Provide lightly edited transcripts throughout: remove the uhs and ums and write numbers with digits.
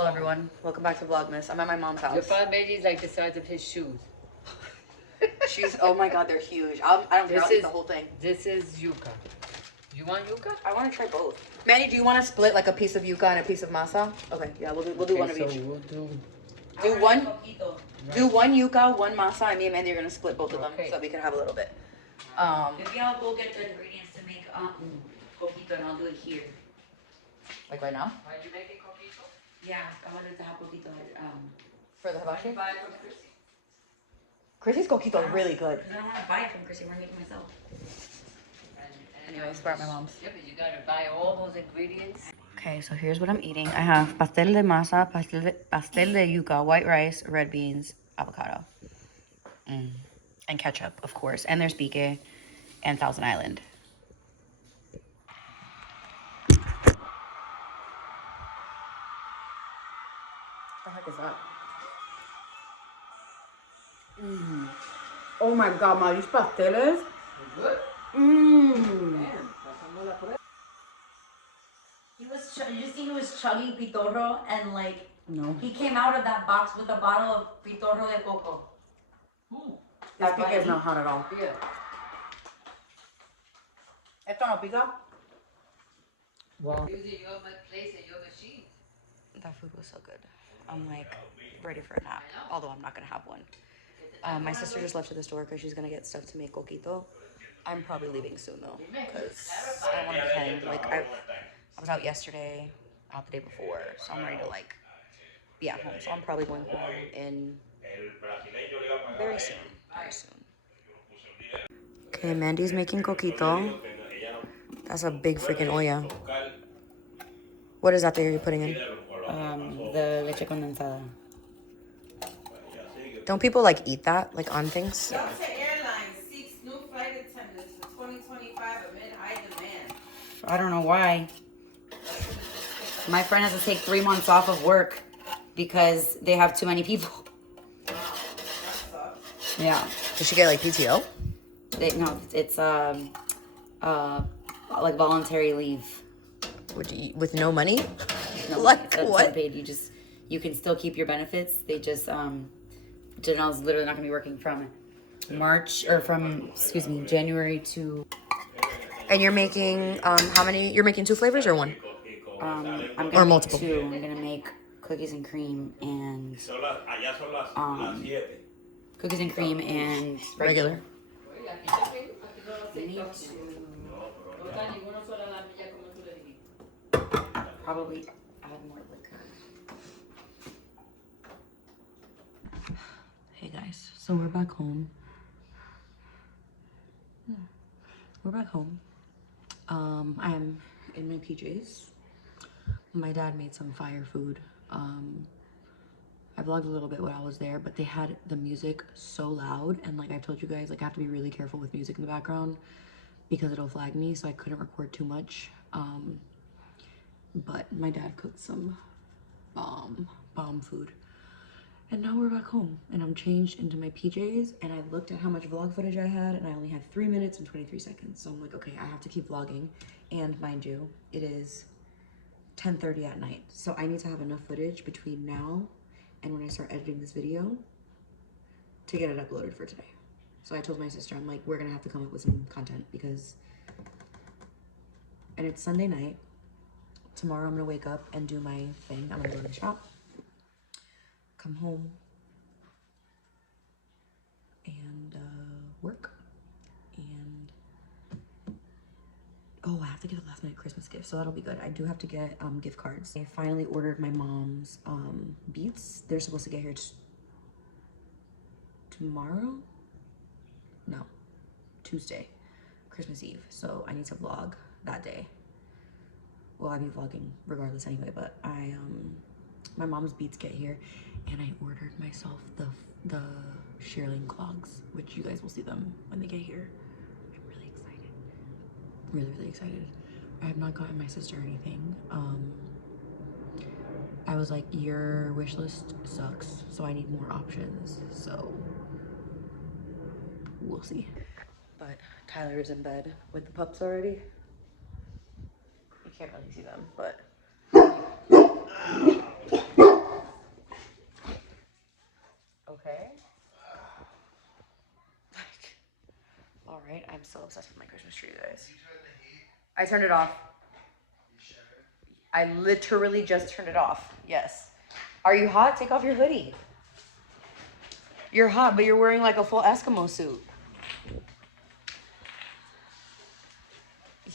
Hello everyone, welcome back to Vlogmas. I'm at my mom's house. Your father made these like the size of his shoes. She's, oh my god, they're huge. I don't care, I'll eat the whole thing. This is yuca. You want yuca? I want to try both. Manny, do you want to split like a piece of yuca and a piece of masa? Okay, yeah, we'll do one of each. We'll do one yuca, one masa, and me and Mandy are gonna split both of them so that we can have a little bit. Maybe I'll go get the ingredients to make coquito and I'll do it here. Like right now? Are you making coquito? Yeah, I wanted to have coquito. For the hibachi? Buy it from Chrissy. Chrissy's coquito is really good. Because I don't want to buy it from Chrissy, I'm gonna make it myself. Anyway, start my mom's. Yeah, but you gotta buy all those ingredients. Okay, so here's what I'm eating. I have pastel de masa, pastel de yuca, white rice, red beans, avocado. And ketchup, of course. And there's pique and Thousand Island. What the heck is that? Oh my god, ma, these pasteles. Good? You see he was chugging pitorro and like, No. he came out of that box with a bottle of pitorro de coco. This pique is not hot at all. Yeah. ¿Esto no pica? Wow. Using your place and your machine. That food was so good. I'm like ready for a nap, although I'm not gonna have one. My sister just left to the store because she's gonna get stuff to make coquito. I'm probably leaving soon though, because I want to be home. Like I was out yesterday, out the day before, so I'm ready to like be at home. So I'm probably going home in very soon. Very soon. Okay, Mandy's making coquito. That's a big freaking olla. What is that that you're putting in? The leche condensada. Don't people like eat that, like on things? Delta Airlines seeks new flight attendants for 2025 amid high demand. I don't know why. My friend has to take 3 months off of work because they have too many people. Yeah. Did she get like PTO? No, it's like voluntary leave. With no money? No, Like that's what? unpaid. You can still keep your benefits. They just Janelle's literally not gonna be working from January to. And you're making how many? You're making 2 flavors or 1? I'm gonna Or make multiple. 2. I'm gonna make cookies and cream and Regular. I need to probably add more liquor. Hey guys, so we're back home. We're back home. I am in my PJs. My dad made some fire food. I vlogged a little bit when I was there, but they had the music so loud, and like I told you guys, like I have to be really careful with music in the background because it'll flag me, so I couldn't record too much. But my dad cooked some bomb food. And now we're back home, and I'm changed into my PJs, and I looked at how much vlog footage I had, and I only had 3 minutes and 23 seconds. So I'm like, okay, I have to keep vlogging. And mind you, it is 10:30 at night. So I need to have enough footage between now and when I start editing this video to get it uploaded for today. So I told my sister, I'm like, we're gonna have to come up with some content because, and it's Sunday night. Tomorrow I'm gonna wake up and do my thing. I'm gonna go to the shop, come home, and work. And oh, I have to get a last minute Christmas gift, so that'll be good. I do have to get gift cards. I finally ordered my mom's beets. They're supposed to get here tomorrow? No, Tuesday, Christmas Eve. So I need to vlog that day. Well, I'll be vlogging regardless anyway, but my mom's beets get here, and I ordered myself the shearling clogs, which you guys will see them when they get here. I'm really excited. Really, really excited. I have not gotten my sister anything. I was like, your wish list sucks, so I need more options. So we'll see. But Tyler is in bed with the pups already. You can't really see them, but okay? Like, all right, I'm so obsessed with my Christmas tree, guys. I turned it off. I literally just turned it off. Yes. Are you hot? Take off your hoodie. You're hot, but you're wearing like a full Eskimo suit.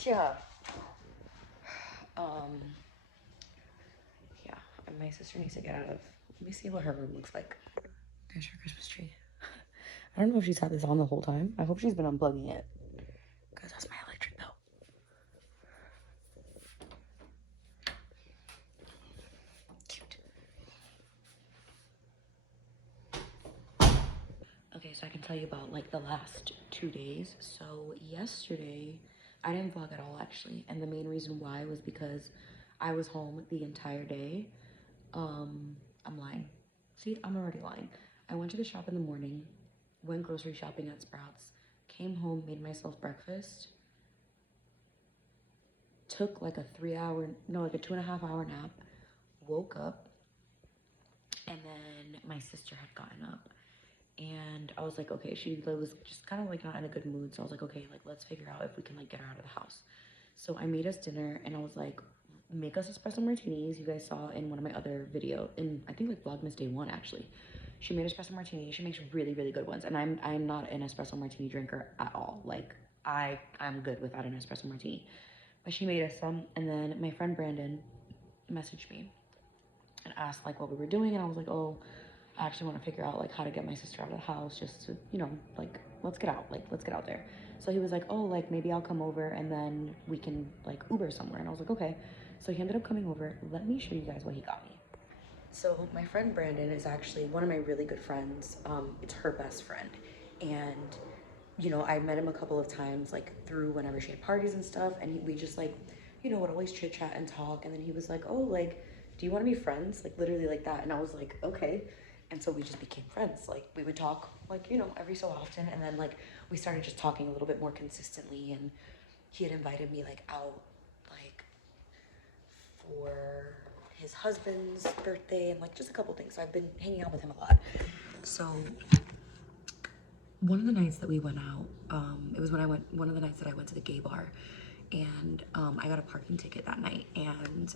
Yeah. Yeah. And my sister needs to get out of. Let me see what her room looks like. There's her Christmas tree. I don't know if she's had this on the whole time. I hope she's been unplugging it. Because that's my electric bill. Cute. Okay, so I can tell you about like the last 2 days. So yesterday, I didn't vlog at all actually. And the main reason why was because I was home the entire day. I'm lying. See, I'm already lying. I went to the shop in the morning, went grocery shopping at Sprouts, came home, made myself breakfast, took like a 2.5 hour nap, woke up, and then my sister had gotten up. And I was like, okay, she was just kind of like not in a good mood. So I was like, okay, like let's figure out if we can like get her out of the house. So I made us dinner and I was like, make us espresso martinis. You guys saw in one of my other video, in I think like Vlogmas day 1 actually. She made espresso martinis. She makes really, really good ones. And I'm not an espresso martini drinker at all. Like I'm good without an espresso martini. But she made us some, and then my friend Brandon messaged me and asked like what we were doing, and I was like, oh, I actually want to figure out like how to get my sister out of the house, just to, you know, like let's get out there. So he was like, oh, like maybe I'll come over and then we can like Uber somewhere. And I was like, okay. So he ended up coming over. Let me show you guys what he got me. So my friend Brandon is actually one of my really good friends. It's her best friend, and you know, I met him a couple of times like through whenever she had parties and stuff, and we just like, you know, would always chit chat and talk. And then he was like, oh, like, do you want to be friends? Like literally like that. And I was like, okay. And so we just became friends. Like we would talk like, you know, every so often, and then like we started just talking a little bit more consistently. And he had invited me like out like for his husband's birthday and like just a couple things. So I've been hanging out with him a lot. So one of the nights that we went out, it was one of the nights that I went to the gay bar, and I got a parking ticket that night. And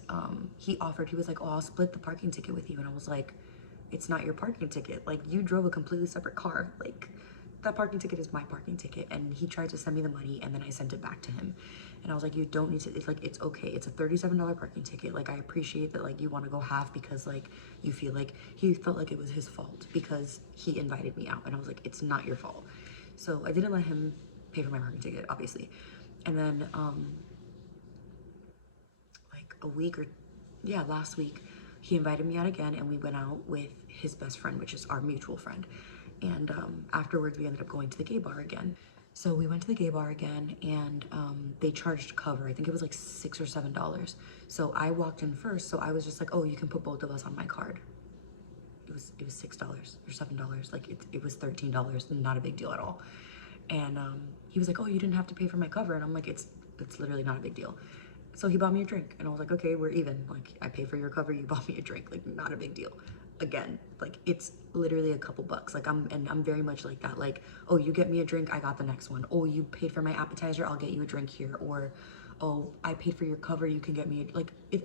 he was like, oh, I'll split the parking ticket with you. And I was like, it's not your parking ticket. Like, you drove a completely separate car. Like, that parking ticket is my parking ticket. And he tried to send me the money, and then I sent it back to him. And I was like, you don't need to, it's like, it's okay. It's a $37 parking ticket. Like, I appreciate that, like, you want to go half because, like, you feel like, he felt like it was his fault because he invited me out. And I was like, it's not your fault. So I didn't let him pay for my parking ticket, obviously. And then, like last week, he invited me out again, and we went out with his best friend, which is our mutual friend. And afterwards, we ended up going to the gay bar again. So we went to the gay bar again, and they charged cover. I think it was like $6 or $7. So I walked in first, so I was just like, oh, you can put both of us on my card. It was $6 or $7. Like it was $13, not a big deal at all. And he was like, oh, you didn't have to pay for my cover. And I'm like, it's literally not a big deal. So he bought me a drink, and I was like, okay, we're even. Like, I pay for your cover, you bought me a drink. Like, not a big deal. Again, like, it's literally a couple bucks. Like, I'm very much like that. Like, oh, you get me a drink, I got the next one. Oh, you paid for my appetizer, I'll get you a drink here. Or, oh, I paid for your cover, you can get me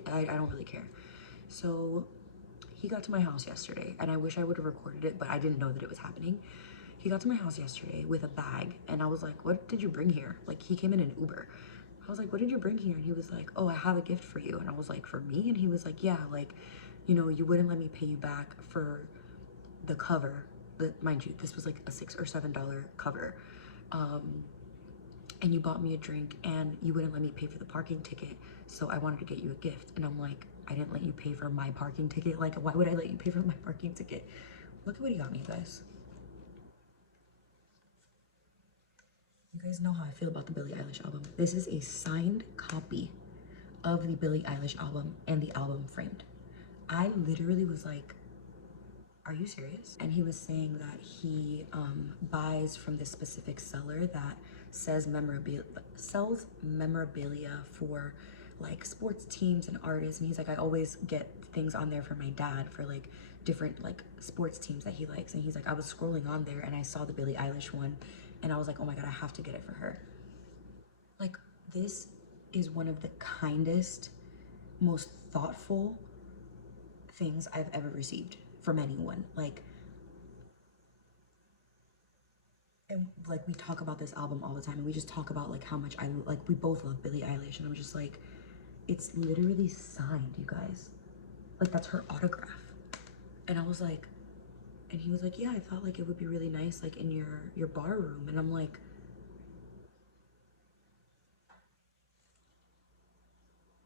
I don't really care. So he got to my house yesterday, and I wish I would have recorded it, but I didn't know that it was happening. He got to my house yesterday with a bag, and I was like, what did you bring here? Like, he came in an Uber. I was like, what did you bring here? And he was like, oh, I have a gift for you. And I was like, for me? And he was like, yeah, like, you know, you wouldn't let me pay you back for the cover. But mind you, this was like a $6 or $7 cover. And you bought me a drink, and you wouldn't let me pay for the parking ticket. So I wanted to get you a gift. And I'm like, I didn't let you pay for my parking ticket. Like, why would I let you pay for my parking ticket? Look at what he got me, guys. You guys know how I feel about the Billie Eilish album. This is a signed copy of the Billie Eilish album and the album framed. I literally was like, are you serious? And he was saying that he buys from this specific seller that sells memorabilia for like sports teams and artists, and he's like, I always get things on there for my dad for like different like sports teams that he likes. And he's like, I was scrolling on there and I saw the Billie Eilish one, and I was like, oh my god, I have to get it for her. Like, this is one of the kindest, most thoughtful things I've ever received from anyone. Like, and like, we talk about this album all the time, and we just talk about like how much we both love Billie Eilish, and I'm just like, it's literally signed, you guys. Like, that's her autograph. And I was like, and he was like, yeah, I thought like it would be really nice like in your bar room. And I'm like,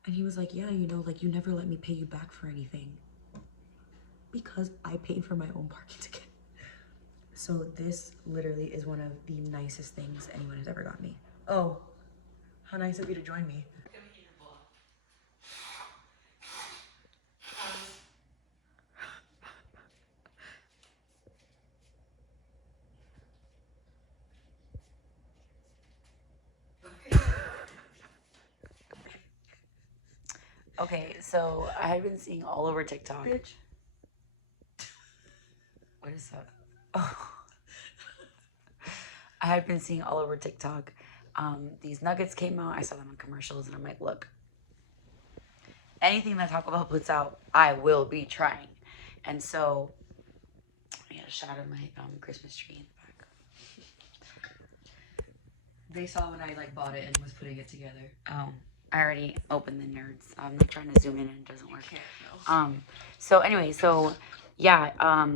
and he was like, yeah, you know, like, you never let me pay you back for anything, because I paid for my own parking ticket. So this literally is one of the nicest things anyone has ever got me. Oh, how nice of you to join me. Okay, so I had been seeing all over TikTok. Bitch. What is that? Oh. I had been seeing all over TikTok. These nuggets came out. I saw them in commercials, and I'm like, look, anything that Taco Bell puts out, I will be trying. And so I got a shot of my Christmas tree in the back. They saw when I like bought it and was putting it together. Oh, I already opened the nerds. I'm like trying to zoom in and it doesn't work. No. So anyway, so yeah,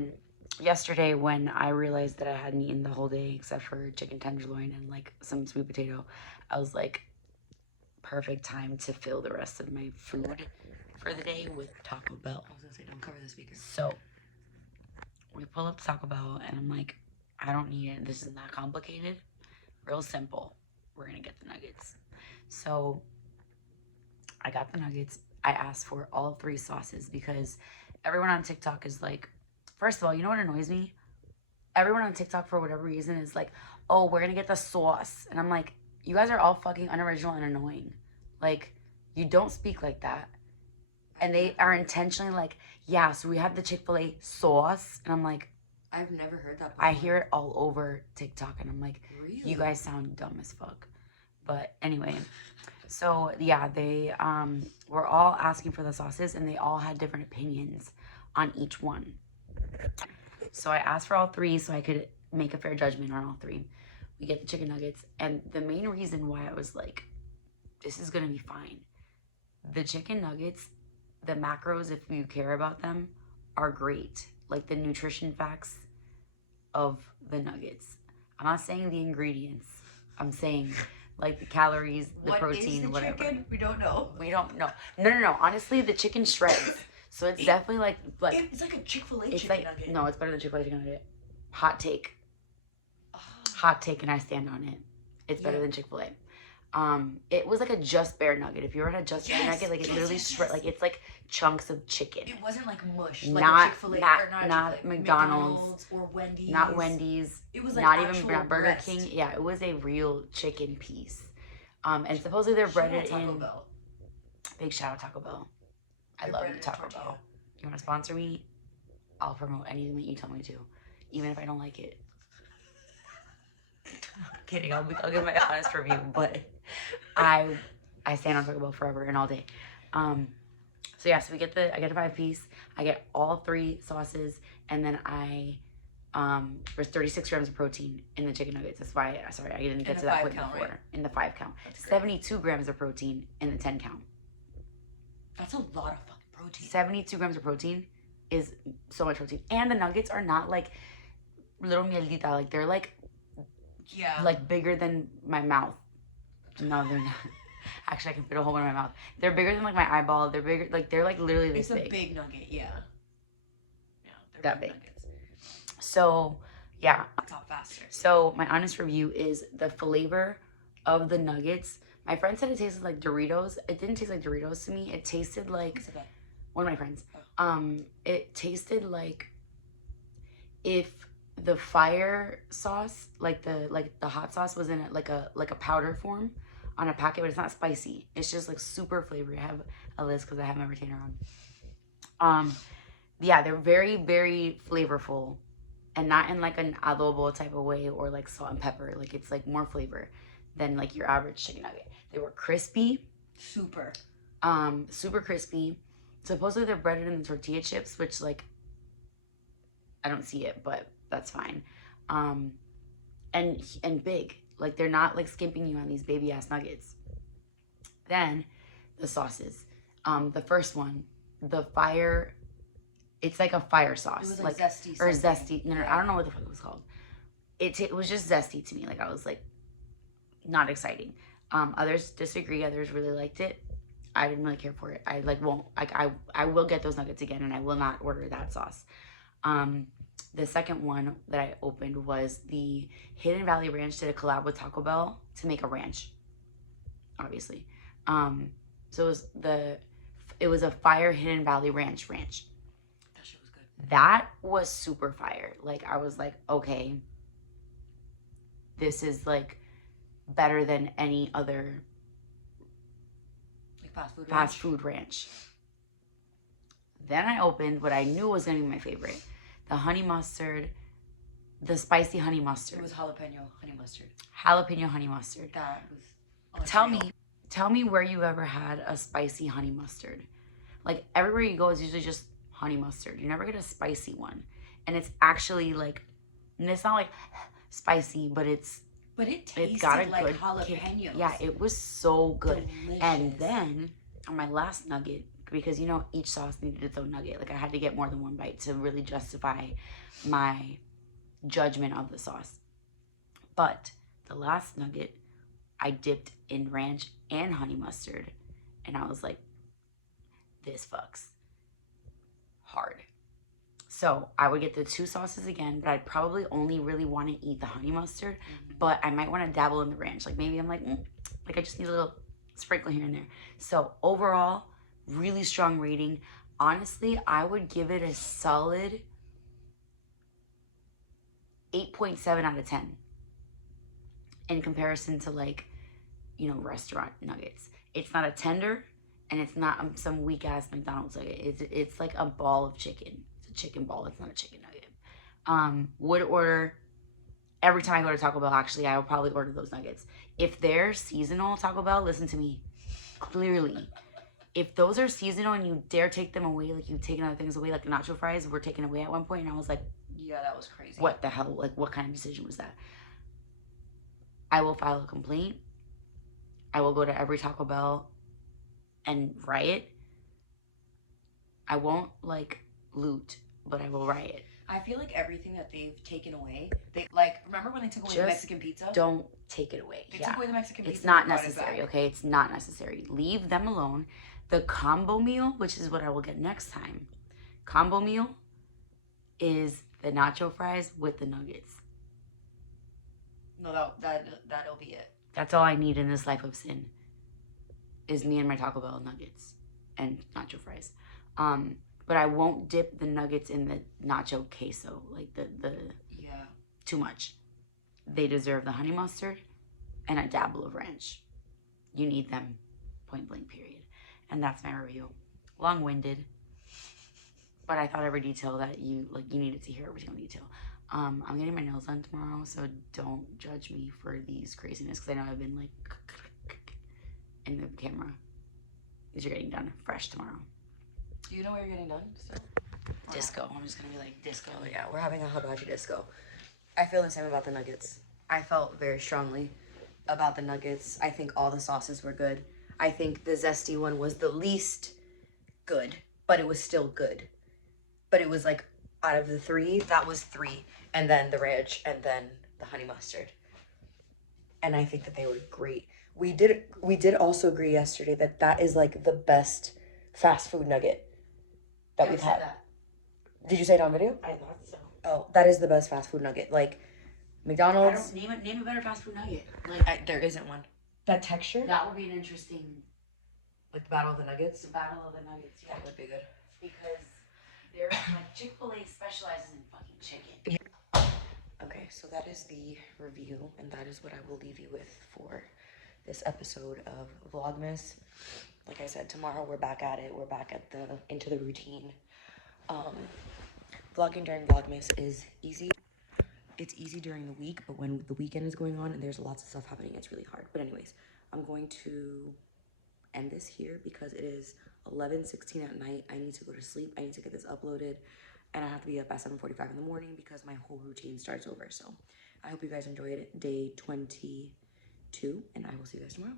yesterday when I realized that I hadn't eaten the whole day except for chicken tenderloin and like some sweet potato, I was like, perfect time to fill the rest of my food for the day with Taco Bell. I was gonna say, don't cover the speaker. So we pull up Taco Bell and I'm like, I don't need it. This is not complicated. Real simple. We're gonna get the nuggets. So I got the nuggets. I asked for all 3 sauces because everyone on TikTok is like, first of all, you know what annoys me? Everyone on TikTok, for whatever reason, is like, oh, we're gonna get the sauce. And I'm like, you guys are all fucking unoriginal and annoying. Like, you don't speak like that. And they are intentionally like, yeah, so we have the Chick-fil-A sauce. And I'm like, I've never heard that before. I hear it all over TikTok, and I'm like, really? You guys sound dumb as fuck. But anyway, so yeah, they were all asking for the sauces, and they all had different opinions on each one. So I asked for all 3 so I could make a fair judgment on all 3. We get the chicken nuggets, and the main reason why I was like, this is gonna be fine. The chicken nuggets, the macros, if you care about them, are great. Like the nutrition facts of the nuggets. I'm not saying the ingredients. I'm saying like the calories, the protein, whatever. Chicken? We don't know. We don't know. No. Honestly, the chicken shreds. So it's definitely like it's like a Chick-fil-A it's chicken like, nugget. No, it's better than Chick-fil-A chicken nugget. Hot take. Hot take, and I stand on it. It's better than Chick-fil-A. It was like a Just Bear nugget. If you ever had a Just Bear nugget, like it literally shred, like it's like chunks of chicken. It wasn't like mush, Not- like a Chick-fil-A not- or not McDonald's. or Wendy's. Not Wendy's. It was like not even actual Burger breast. King. Yeah, it was a real chicken piece. And supposedly they're breaded Shout out Taco in. Bell. Big shout out Taco Bell. I They're love breaded in Taco tortilla. Bell. You want to sponsor me? I'll promote anything that you tell me to, even if I don't like it. I'm kidding. I'll give my honest review, but I stand on Taco Bell forever and all day. So yeah, so I get a 5-piece. I get all 3 sauces, and then there's 36 grams of protein in the chicken nuggets. That's why, sorry, I didn't get to that point before. Right? In the 5 count. 72 grams of protein in the 10 count. That's a lot of fucking protein. 72 grams of protein is so much protein. And the nuggets are not like little mierdita. Like they're like, like bigger than my mouth. No, they're not. Actually, I can fit a whole one in my mouth. They're bigger than like my eyeball. They're bigger, like they're like literally this big. It's a big nugget, yeah. Yeah, they're That big. nuggets. So, yeah. Top faster. So, my honest review is the flavor of the nuggets. My friend said it tasted like Doritos. It didn't taste like Doritos to me. It tasted like one of my friends. It tasted like if the fire sauce, like the hot sauce, was in like a powder form. on a packet, but it's not spicy. It's just like super flavory. I have a list because I have my retainer on. Yeah, they're very, very flavorful, and not in like an adobo type of way or like salt and pepper. Like it's like more flavor than like your average chicken nugget. They were crispy, Super. super crispy. Supposedly they're breaded in the tortilla chips, which like I don't see it, but that's fine. And big. Like they're not like skimping you on these baby ass nuggets. Then the sauces. The first one, the fire. It's like a fire sauce. It was like zesty or something. zesty. No, I don't know what the fuck it was called. It was just zesty to me. Like I was like, not exciting. Others disagree. Others really liked it. I didn't really care for it. I like won't like I will get those nuggets again, and I will not order that sauce. The second one that I opened was the Hidden Valley Ranch. Did a collab with Taco Bell to make a ranch, obviously. So it was a fire Hidden Valley Ranch. That shit was good. That was super fire. Like I was like, okay, this is like better than any other Like fast fast food ranch. Then I opened what I knew was gonna be my favorite. The honey mustard, the spicy honey mustard. It was jalapeno honey mustard. Jalapeno honey mustard. That was Tell me where you ever had a spicy honey mustard. Like everywhere you go is usually just honey mustard. You never get a spicy one. And it's actually like, and it's not like spicy, but it tasted got a like good jalapenos. kick. Yeah, it was so good. Delicious. And then on my last nugget, because you know each sauce needed its own nugget. Like I had to get more than one bite to really justify my judgment of the sauce. But the last nugget, I dipped in ranch and honey mustard, and I was like, this fucks hard. So I would get the two sauces again, but I'd probably only really want to eat the honey mustard, but I might want to dabble in the ranch. Like maybe I'm like I just need a little sprinkle here and there. So overall, really strong rating. Honestly, I would give it a solid 8.7 out of 10 in comparison to like, you know, restaurant nuggets. It's not a tender, and it's not some weak ass McDonald's nugget. It's like a ball of chicken. It's a chicken ball. It's not a chicken nugget. Would order every time I go to Taco Bell. Actually, I will probably order those nuggets. If they're seasonal Taco Bell, listen to me clearly. If those are seasonal and you dare take them away, like you've taken other things away, like the nacho fries were taken away at one point, and I was like, Yeah, that was crazy. what the hell? Like, what kind of decision was that? I will file a complaint. I will go to every Taco Bell and riot. I won't, like, loot, but I will riot. I feel like everything that they've taken away, they like remember when they took away the Just Mexican pizza? Don't take it away. They Yeah. took away the Mexican pizza. It's not and brought it necessary, back. okay? It's not necessary. Leave them alone. The combo meal, which is what I will get next time. Combo meal is the nacho fries with the nuggets. No, that'll be it. That's all I need in this life of sin. Is me and my Taco Bell nuggets and nacho fries. But I won't dip the nuggets in the nacho queso. Like the Yeah. too much. They deserve the honey mustard and a dabble of ranch. You need them, point blank, period. And that's my review. Long-winded, but I thought every detail that you needed to hear every single detail. I'm getting my nails done tomorrow, so don't judge me for these craziness, because I know I've been like in the camera. These are getting done fresh tomorrow. Do you know where you're getting done still? Disco. I'm just gonna be like disco. Oh yeah, we're having a hibachi disco. I feel the same about the nuggets. I felt very strongly about the nuggets. I think all the sauces were good. I think the zesty one was the least good, but it was still good. But it was like out of the three, that was 3, and then the ranch, and then the honey mustard. And I think that they were great. We did also agree yesterday that that is like the best fast food nugget that we've had. Did you say it on video? I thought so. Oh, that is the best fast food nugget. Like McDonald's. Name a better fast food nugget. Like There isn't one. That texture? that would be an interesting Like the Battle of the Nuggets? battle of the nuggets. Yeah, That would be good. because they're like Chick-fil-A specializes in fucking chicken. Okay, so that is the review, and that is what I will leave you with for this episode of Vlogmas. Like I said, tomorrow we're back at it. We're back at into the routine. Vlogging during Vlogmas is easy. It's easy during the week, but when the weekend is going on and there's lots of stuff happening, it's really hard. But anyways, I'm going to end this here because it is 11:16 at night. I need to go to sleep. I need to get this uploaded, and I have to be up at 7:45 in the morning because my whole routine starts over. So I hope you guys enjoyed day 22, and I will see you guys tomorrow.